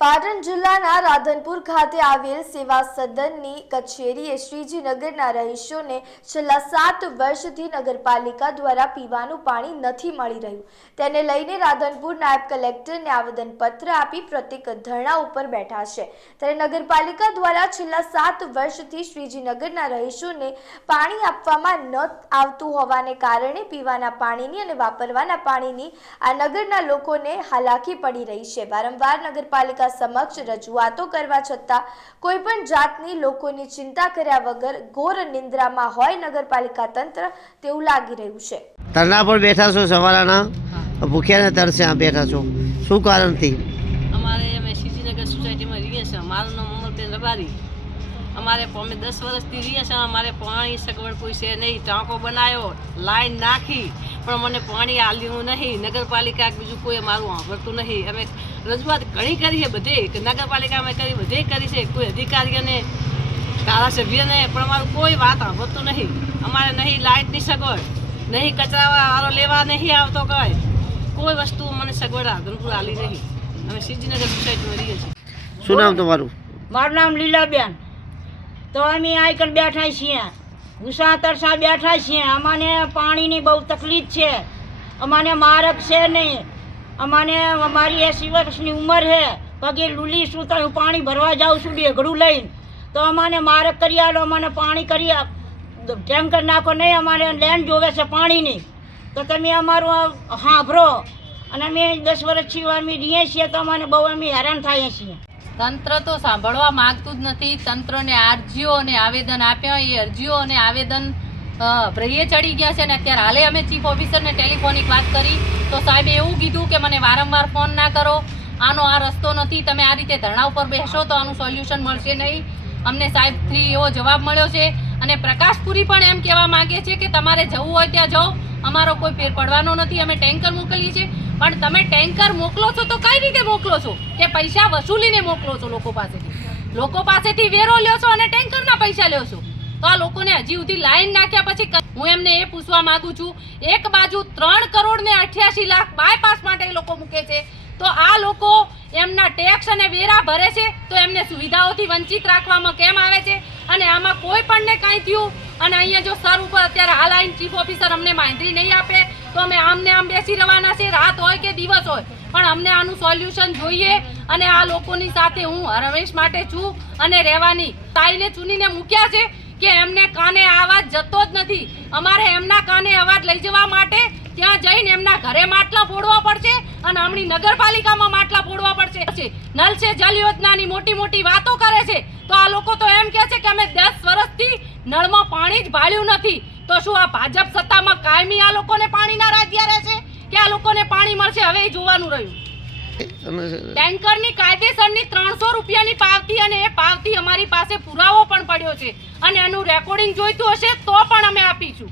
પાટણ જિલ્લાના રાધનપુર ખાતે આવેલ સેવા સદનની કચેરીએ શ્રીજીનગરના રહીશોને છેલ્લા 7 વર્ષથી નગરપાલિકા દ્વારા પીવાનું પાણી નથી મળી રહ્યું। તેને લઈને રાધનપુર નાયબ કલેક્ટરને આવેદનપત્ર આપી પ્રતિક ધરણા ઉપર બેઠા છે। ત્યારે નગરપાલિકા દ્વારા છેલ્લા 7 વર્ષથી શ્રીજીનગરના રહીશોને પાણી આપવામાં ન આવતું હોવાને કારણે પીવાના પાણીની અને વાપરવાના પાણીની આ નગરના લોકોને હાલાકી પડી રહી છે। વારંવાર નગરપાલિકા સમક્ષ રજૂઆતો કરવા છતાં કોઈ પણ જાતની લોકોની ચિંતા કર્યા વગર ઘોર નિંદ્રામાં હોય નગરપાલિકા તંત્ર તેવું લાગી રહ્યું છે। ધરણા પર બેઠા છો, સવારના ભૂખ્યાને તરસે આ બેઠા છો, શું કારણથી? અમારે અમે શ્રીજીનગર સોસાયટીમાં રહીએ છીએ। મારું નામ અમરબેન રબારી। અમારે અમે 10 વર્ષથી રહીએ છીએ। અમારે પાણી સગવડ કોઈ છે નહીં। ટાંકો બનાવ્યો, લાઈન નાખી, પણ મને પાણી આલ્યું નહીં। નગરપાલિકા બીજું કોઈ અમારું સાંભળતું નહીં। અમે રજૂઆત ઘણી કરી છે બધે, નગરપાલિકા અમે કરી બધે કરી છે, કોઈ અધિકારીઓને ધારાસભ્યને, પણ અમારું કોઈ વાત સાંભળતું નહીં। અમારે નહીં લાઇટની સગવડ, નહીં કચરાવાળો લેવા નહીં આવતો, કોઈ વસ્તુ મને સગવડ રાધનપુર આલી નહીં। અમે શ્રીજીનગર સોસાયટીમાં રહીએ છીએ। શું નામ તમારું? મારું નામ લીલાબેન। તો અમે આઈકન બેઠા છીએ, ગુસ્સા તરસા બેઠા છીએ। અમને પાણીની બહુ તકલીફ છે, અમને માર્ગ છે નહીં। અમને અમારી 80 વર્ષની ઉંમર છે, પગે લૂલી છું તો હું પાણી ભરવા જાઉં છું ઢેગડું લઈને, તો અમને માર્ગ કરી આલો, અમને પાણી કરી ટેન્કર નાખો નહીં, અમારે લેન્ડ જોવે છે પાણીની, તો તમે અમારું સાંભળો। અને અમે 10 વર્ષથી અમે રહીએ છીએ તો અમને બહુ અમે હેરાન થઈએ છીએ। તંત્ર તો સાંભળવા માંગતું જ નથી। તંત્રને અરજીઓ અને આવેદન આપ્યા, એ અરજીઓ અને આવેદન ભ્રઈએ ચડી ગયા છે। ને અત્યારે હાલે અમે ચીફ ઓફિસરને ટેલિફોનિક વાત કરી તો સાહેબે એવું કીધું કે મને વારંવાર ફોન ના કરો, આનો આ રસ્તો નથી, તમે આ રીતે ધરણા ઉપર બેસો તો આનું સોલ્યુશન મળશે નહીં। અમને સાહેબથી એવો જવાબ મળ્યો છે। અને પ્રકાશપુરી પણ એમ કહેવા માગે છે કે તમારે જવું હોય ત્યાં જાઓ, અમારો કોઈ ફેર પડવાનો નથી। અમે ટેન્કર મોકલીએ છીએ, પણ તમે ટેન્કર મોકલો છો તો કઈ રીતે મોકલો છો? કે પૈસા વસૂલીને મોકલો છો લોકો પાસેથી વેરો લ્યો છો અને ટેન્કરના પૈસા લ્યો છો। તો આ લોકોને હજી સુધી લાઈન નાખ્યા પછી હું એમને એ પૂછવા માંગુ છું, એક બાજુ 3 કરોડ ને 88 લાખ બાયપાસ માટે એ લોકો મૂકે છે, તો આ લોકો એમના ટેક્સ અને વેરા ભરે છે તો એમને સુવિધાઓથી વંચિત રાખવામાં કેમ આવે છે? અને આમાં કોઈ પણને કાંઈ થયું અને અહીંયા જો સર ઉપર અત્યારે હાલ આવીને ચીફ ઓફિસર અમને માહિતી નહીં આપે તો અમે આમને આમ બેસી રહેવાના છે, રાત હોય કે દિવસ હોય, પણ અમને આનું સોલ્યુશન જોઈએ। અને આ લોકોની સાથે હું હંમેશ માટે છું અને રહેવાની તાઈને ચૂનીને મૂક્યા છે કે એમને કાને આવાજ જતો જ નથી। અમારે એમના કાને અવાજ લઈ જવા માટે ત્યાં જઈને એમના ઘરે માટલા ફોડવા પડશે અને હમણી નગરપાલિકામાં માટલા ફોડવા પડશે। નલ સે જલ યોજનાની મોટી મોટી વાતો કરે છે, તો આ લોકો તો એમ કહે છે કે અમે 10 વર્ષથી નળમાં પાણી જ ભાળ્યું નથી। તો શું આ ભાજપ સત્તામાં કાયમી આ લોકોને પાણીના રાજ્ય રહેશે કે આ લોકોને પાણી મળશે? હવે એ જોવાનું રહ્યું। ટેન્કરની કાયદેસરની 300 રૂપિયાની પાવતી, અને એ પાવતી અમારી પાસે પુરાવો પણ પડ્યો છે અને એનું રેકોર્ડિંગ જોઈતું હશે તો પણ અમે આપીશું।